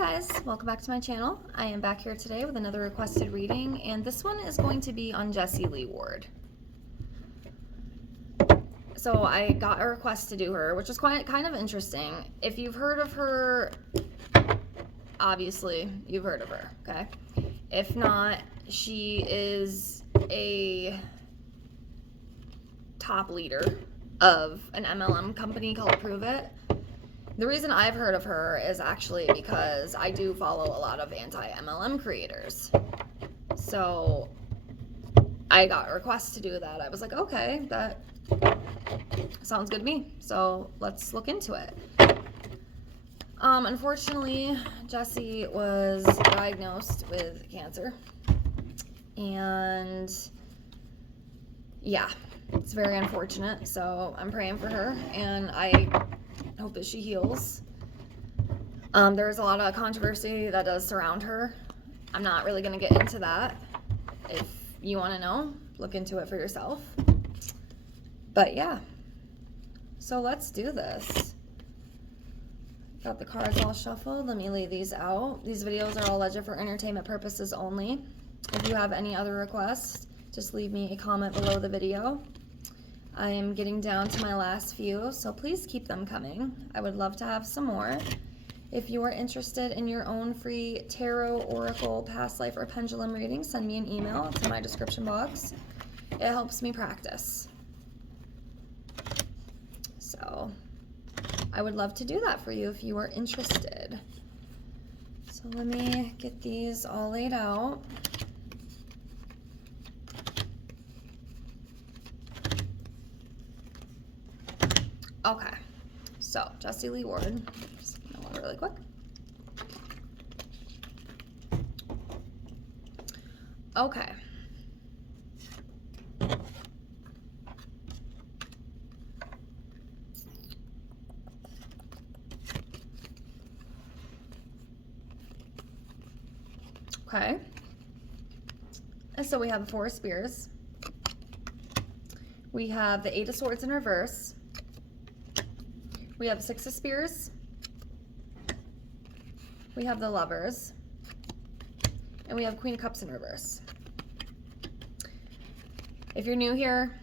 guys, welcome back to my channel. I am back here today with another requested reading, and this one is going to be on Jessie Lee Ward. So I got a request to do her, which was kind of interesting. If you've heard of her, obviously you've heard of her, okay? If not, she is a top leader of an MLM company called Prove It. The reason I've heard of her is actually because I do follow a lot of anti-MLM creators. So I got a request to do that. I was like, okay, that sounds good to me. So let's look into it. Unfortunately, Jessie was diagnosed with cancer. And yeah, it's very unfortunate. So I'm praying for her, and I hope that she heals. There's a lot of controversy that does surround her. I'm not really going to get into that. If you want to know, look into it for yourself. But yeah, so let's do this. Got the cards all shuffled. Let me lay these out. These videos are all alleged for entertainment purposes only. If you have any other requests, just leave me a comment below the video. I am getting down to my last few, so please keep them coming. I would love to have some more. If you are interested in your own free tarot, oracle, past life, or pendulum reading, send me an email. It's in my description box. It helps me practice. So I would love to do that for you if you are interested. So let me get these all laid out. Okay, so Jessie Lee Ward, just really quick. Okay. Okay. And so we have the Four of Spears. We have the Eight of Swords in reverse. We have Six of Spears. We have the Lovers. And we have Queen of Cups in reverse. If you're new here,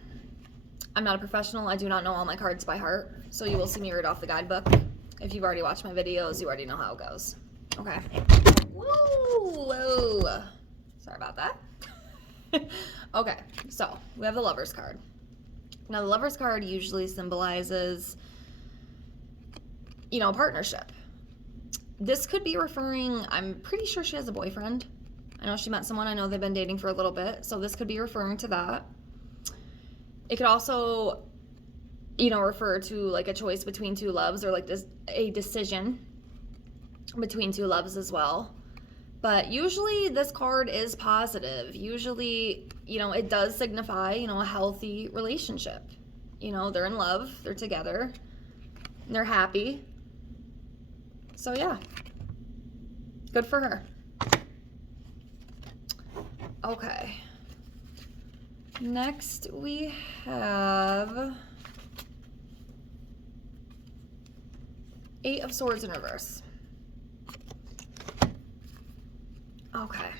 I'm not a professional. I do not know all my cards by heart. So you will see me read off the guidebook. If you've already watched my videos, you already know how it goes. Okay. Whoa. Sorry about that. Okay, so we have the Lovers card. Now the Lovers card usually symbolizes, you know, partnership. This could be referring, I'm pretty sure she has a boyfriend. I know she met someone. I know they've been dating for a little bit. So this could be referring to that. It could also, you know, refer to like a choice between two loves, or like this, a decision between two loves as well. But usually this card is positive. Usually, you know, it does signify, you know, a healthy relationship. You know, they're in love, they're together, they're happy. So yeah, good for her. Okay. Next we have Eight of Swords in reverse. Okay.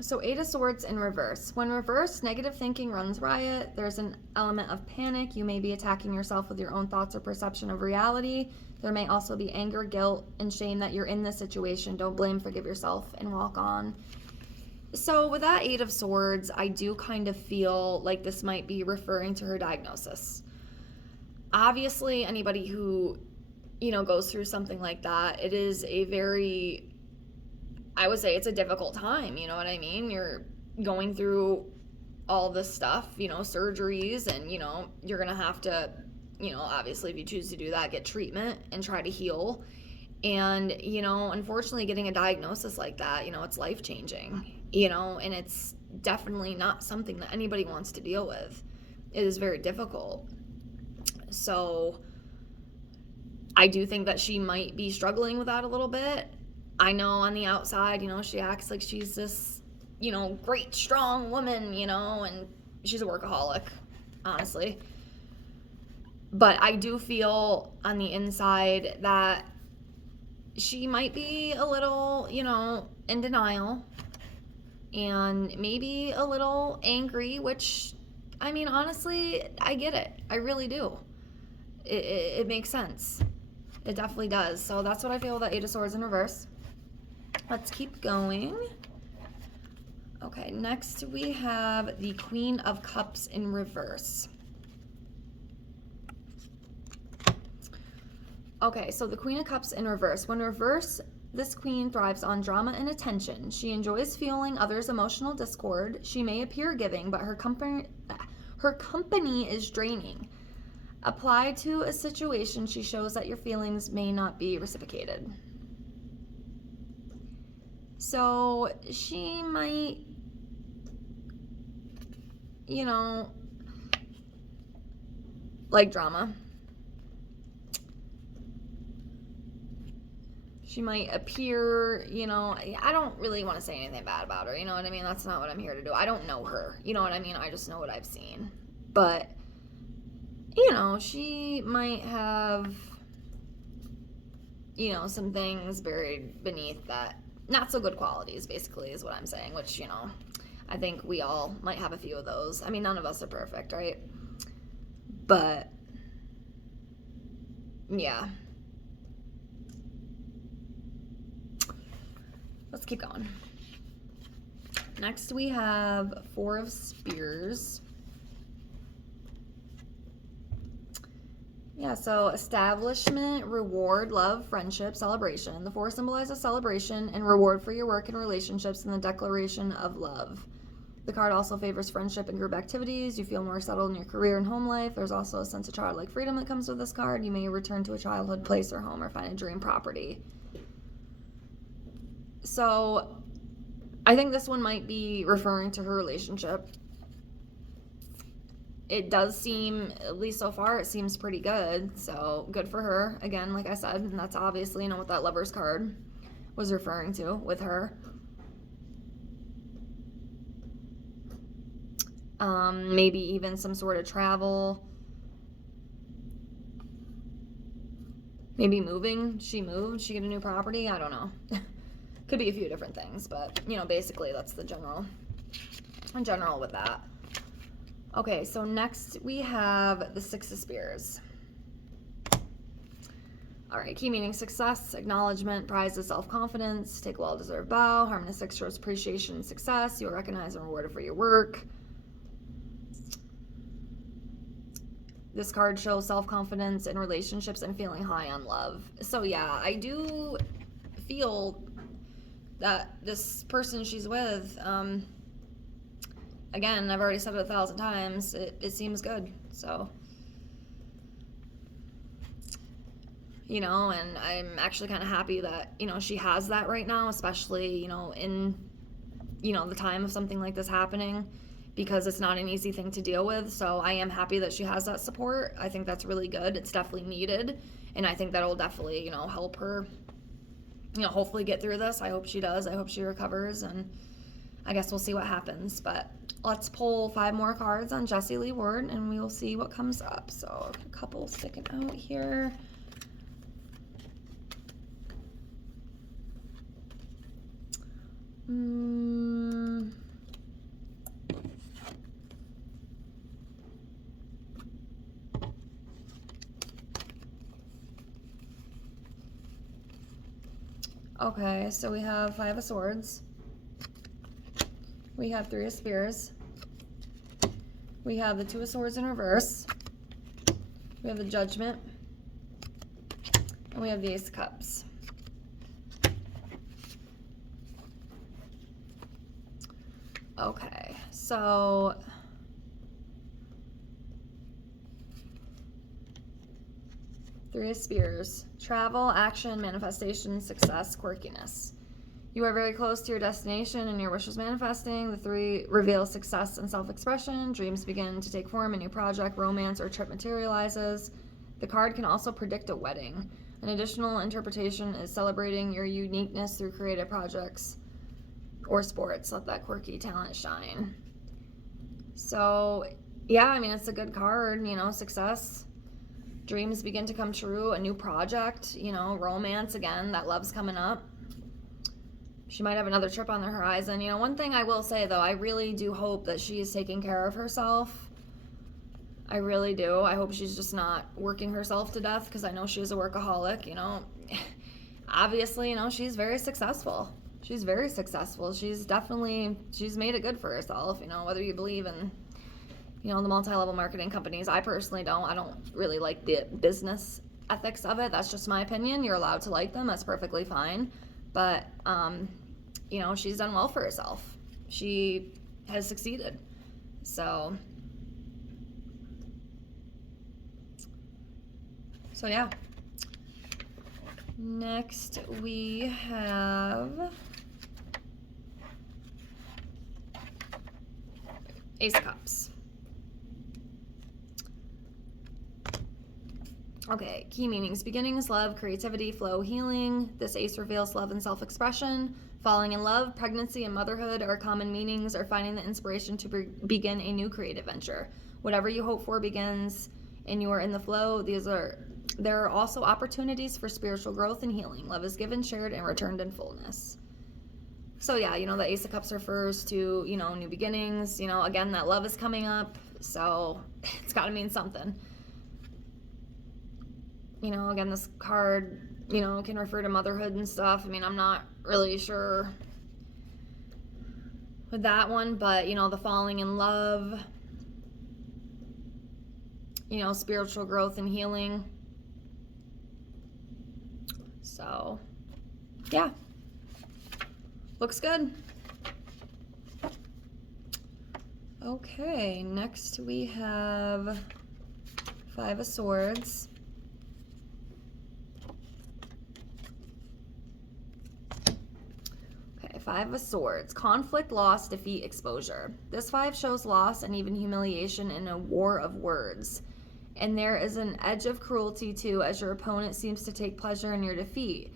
So Eight of Swords in reverse. When reversed, negative thinking runs riot. There's an element of panic. You may be attacking yourself with your own thoughts or perception of reality. There may also be anger, guilt, and shame that you're in this situation. Don't blame, forgive yourself, and walk on. So with that Eight of Swords, I do kind of feel like this might be referring to her diagnosis. Obviously, anybody who, you know, goes through something like that, it is a very, I would say it's a difficult time, you know what I mean? You're going through all this stuff, you know, surgeries, and, you know, you're going to have to, you know, obviously if you choose to do that, get treatment and try to heal. And, you know, unfortunately getting a diagnosis like that, you know, it's life-changing, you know, and it's definitely not something that anybody wants to deal with. It is very difficult. So I do think that she might be struggling with that a little bit. I know on the outside, you know, she acts like she's this, you know, great, strong woman, you know, and she's a workaholic, honestly. But I do feel on the inside that she might be a little, in denial and maybe a little angry, which, I mean, honestly, I get it. I really do. It makes sense. It definitely does. So that's what I feel with the Eight of Swords in reverse. Let's keep going. Okay, next we have the Queen of Cups in reverse. Okay, so the Queen of Cups in reverse. When reverse, this queen thrives on drama and attention. She enjoys fueling others' emotional discord. She may appear giving, but her company is draining. Applied to a situation, she shows that your feelings may not be reciprocated. So she might, like drama. She might appear, I don't really want to say anything bad about her, you know what I mean? That's not what I'm here to do. I don't know her, you know what I mean? I just know what I've seen. But, she might have, some things buried beneath that. Not so good qualities, basically, is what I'm saying, which, I think we all might have a few of those. I mean, none of us are perfect, right? But, yeah. Let's keep going. Next, we have Four of Spears. Yeah, so establishment, reward, love, friendship, celebration. The four symbolizes celebration and reward for your work and relationships and the declaration of love. The card also favors friendship and group activities. You feel more settled in your career and home life. There's also a sense of childlike freedom that comes with this card. You may return to a childhood place or home or find a dream property. So I think this one might be referring to her relationship. It does seem, at least so far, it seems pretty good. So good for her. Again, like I said, and that's obviously, what that Lover's card was referring to with her. Maybe even some sort of travel. Maybe moving. She moved. She get a new property. I don't know. Could be a few different things, but, basically that's the general with that. Okay, so next we have the Six of Spears. All right, key meaning: success, acknowledgement, prizes, self-confidence, take a well-deserved bow. Harmony 6 shows appreciation and success. You are recognized and rewarded for your work. This card shows self-confidence in relationships and feeling high on love. So yeah, I do feel that this person she's with, again, I've already said it 1,000 times, it seems good. So, and I'm actually kind of happy that, she has that right now, especially, in, the time of something like this happening, because it's not an easy thing to deal with. So I am happy that she has that support. I think that's really good. It's definitely needed. And I think that'll definitely, help her, hopefully get through this. I hope she does. I hope she recovers. And I guess we'll see what happens. But let's pull 5 more cards on Jessie Lee Ward and we will see what comes up. So a couple sticking out here. Okay, so we have 5 of Swords. We have 3 of Spears. We have the 2 of Swords in reverse. We have the Judgment. And we have the Ace of Cups. Okay, so Three of Spears. Travel, action, manifestation, success, quirkiness. You are very close to your destination and your wish is manifesting. The 3 reveals success and self-expression. Dreams begin to take form. A new project, romance, or trip materializes. The card can also predict a wedding. An additional interpretation is celebrating your uniqueness through creative projects or sports. Let that quirky talent shine. So, yeah, I mean, it's a good card, success. Dreams begin to come true, a new project, romance again, that love's coming up. She might have another trip on the horizon. One thing I will say, though, I really do hope that she is taking care of herself. I really do. I hope she's just not working herself to death, because I know she is a workaholic, Obviously, she's very successful. She's very successful. She's made it good for herself, whether you believe in, the multi-level marketing companies. I personally don't. I don't really like the business ethics of it. That's just my opinion. You're allowed to like them. That's perfectly fine. But, she's done well for herself. She has succeeded. So yeah. Next we have Ace of Cups. Okay, key meanings: beginnings, love, creativity, flow, healing. This ace reveals love and self-expression. Falling in love, pregnancy, and motherhood are common meanings, or finding the inspiration to begin a new creative venture. Whatever you hope for begins and you are in the flow. There are also opportunities for spiritual growth and healing. Love is given, shared, and returned in fullness. So yeah, the Ace of Cups refers to, new beginnings. Again, that love is coming up, so it's got to mean something. Again, this card, can refer to motherhood and stuff. I'm not really sure with that one, but, the falling in love, spiritual growth and healing. So, yeah. Looks good. Okay, next we have Five of Swords. Okay, Five of Swords. Conflict, loss, defeat, exposure. This five shows loss and even humiliation in a war of words. And there is an edge of cruelty too, as your opponent seems to take pleasure in your defeat.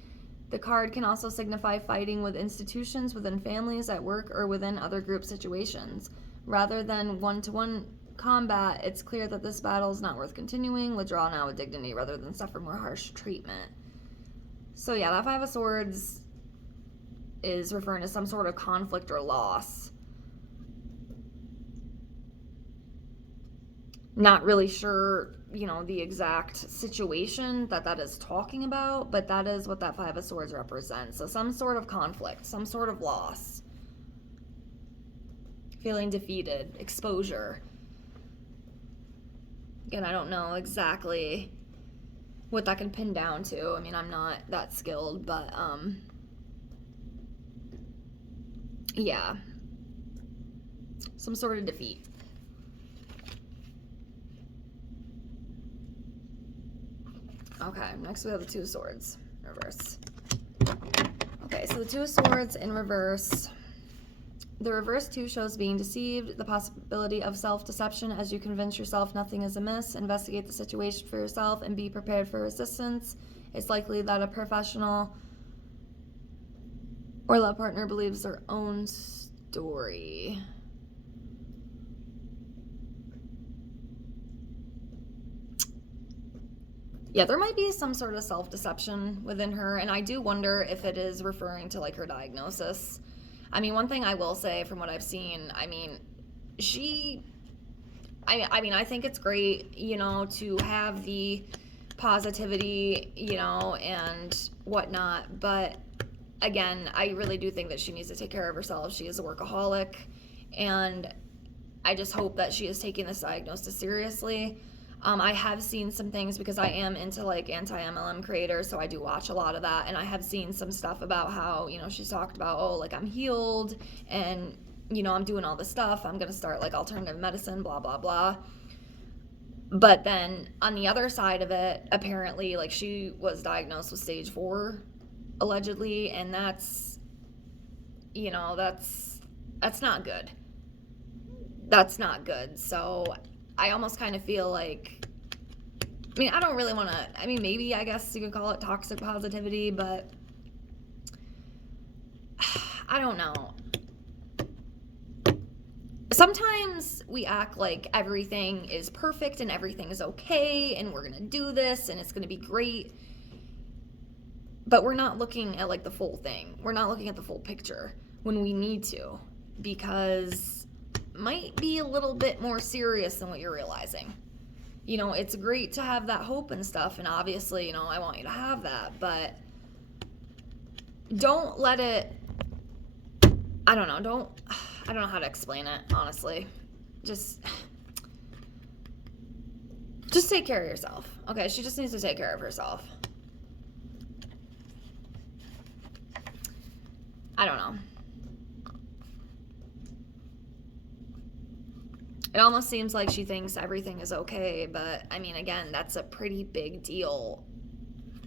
The card can also signify fighting with institutions, within families, at work, or within other group situations. Rather than one-to-one combat, it's clear that this battle is not worth continuing. Withdraw now with dignity rather than suffer more harsh treatment. So yeah, that Five of Swords is referring to some sort of conflict or loss. Not really sure, the exact situation that is talking about, but that is what that Five of Swords represents. So some sort of conflict, some sort of loss, feeling defeated, exposure. Again, I don't know exactly what that can pin down to. I'm not that skilled, but yeah, some sort of defeat. Okay, next we have the Two of Swords in reverse. Okay, so the Two of Swords in reverse. The reverse two shows being deceived, the possibility of self-deception as you convince yourself nothing is amiss. Investigate the situation for yourself and be prepared for resistance. It's likely that a professional or love partner believes their own story. Yeah, there might be some sort of self-deception within her, and I do wonder if it is referring to her diagnosis. One thing I will say from what I've seen, I think it's great, to have the positivity, and whatnot, but again, I really do think that she needs to take care of herself. She is a workaholic, and I just hope that she is taking this diagnosis seriously. I have seen some things because I am into anti-MLM creators, so I do watch a lot of that, and I have seen some stuff about how, she's talked about, I'm healed and, I'm doing all this stuff. I'm going to start alternative medicine, blah, blah, blah. But then on the other side of it, apparently she was diagnosed with stage 4 allegedly, and that's not good. That's not good. So I almost kind of feel I don't really want to, maybe I guess you could call it toxic positivity, but I don't know. sometimes we act like everything is perfect and everything is okay and we're going to do this and it's going to be great. But we're not looking at like the full thing. We're not looking at the full picture when we need to, because it might be a little bit more serious than what you're realizing. You know, it's great to have that hope and stuff, and obviously, you know, I want you to have that, but don't let it, I don't know how to explain it, honestly. Just take care of yourself. Okay, she just needs to take care of herself. I don't know. It almost seems like she thinks everything is okay, but I mean, again, that's a pretty big deal,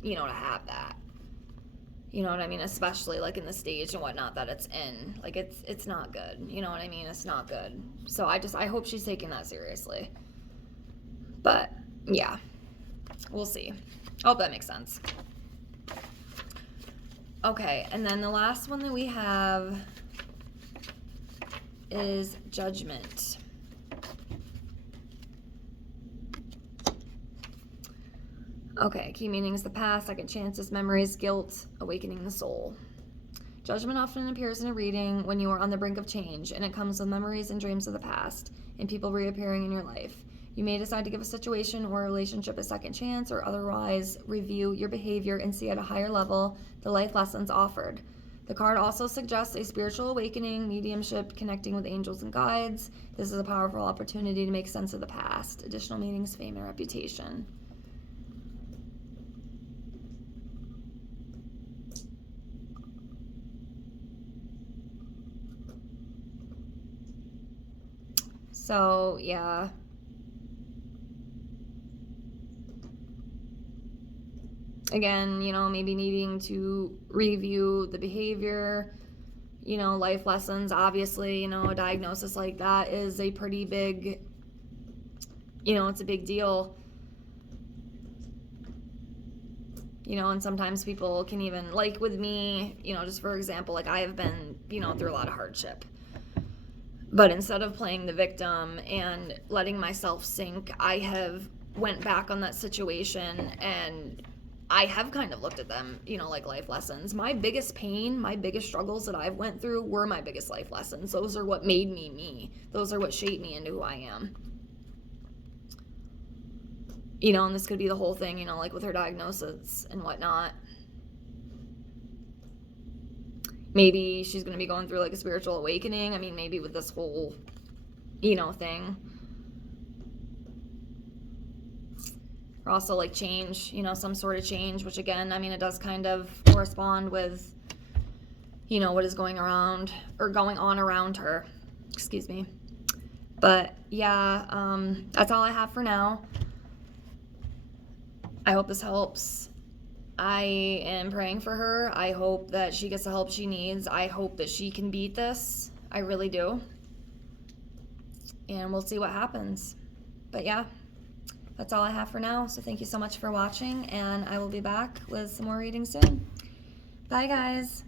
you know, to have that. You know what I mean? Especially like in the stage and whatnot that it's in. Like it's not good. You know what I mean? It's not good. So I hope she's taking that seriously. But yeah, we'll see. I hope that makes sense. Okay, and then the last one that we have is Judgment. Okay, key meanings: the past, second chances, memories, guilt, awakening the soul. Judgment often appears in a reading when you are on the brink of change, and it comes with memories and dreams of the past and people reappearing in your life. You may decide to give a situation or a relationship a second chance, or otherwise review your behavior and see at a higher level the life lessons offered. The card also suggests a spiritual awakening, mediumship, connecting with angels and guides. This is a powerful opportunity to make sense of the past. Additional meanings: fame and reputation. So, yeah. Again, you know, maybe needing to review the behavior, you know, life lessons. Obviously, you know, a diagnosis like that is a pretty big, you know, it's a big deal. You know, and sometimes people can even, like with me, you know, just for example, like I have been, you know, through a lot of hardship. But instead of playing the victim and letting myself sink, I have went back on that situation and I have kind of looked at them, you know, like life lessons. My biggest pain, my biggest struggles that I've went through were my biggest life lessons. Those are what made me me. Those are what shaped me into who I am. You know, and this could be the whole thing, you know, like with her diagnosis and whatnot. Maybe she's going to be going through like a spiritual awakening. I mean, maybe with this whole, you know, thing. Or also like change, you know, some sort of change, which again, I mean, it does kind of correspond with, you know, what is going around or going on around her. Excuse me. But yeah, that's all I have for now. I hope this helps. I am praying for her. I hope that she gets the help she needs. I hope that she can beat this. I really do. And we'll see what happens. But yeah, that's all I have for now. So thank you so much for watching, and I will be back with some more readings soon. Bye, guys.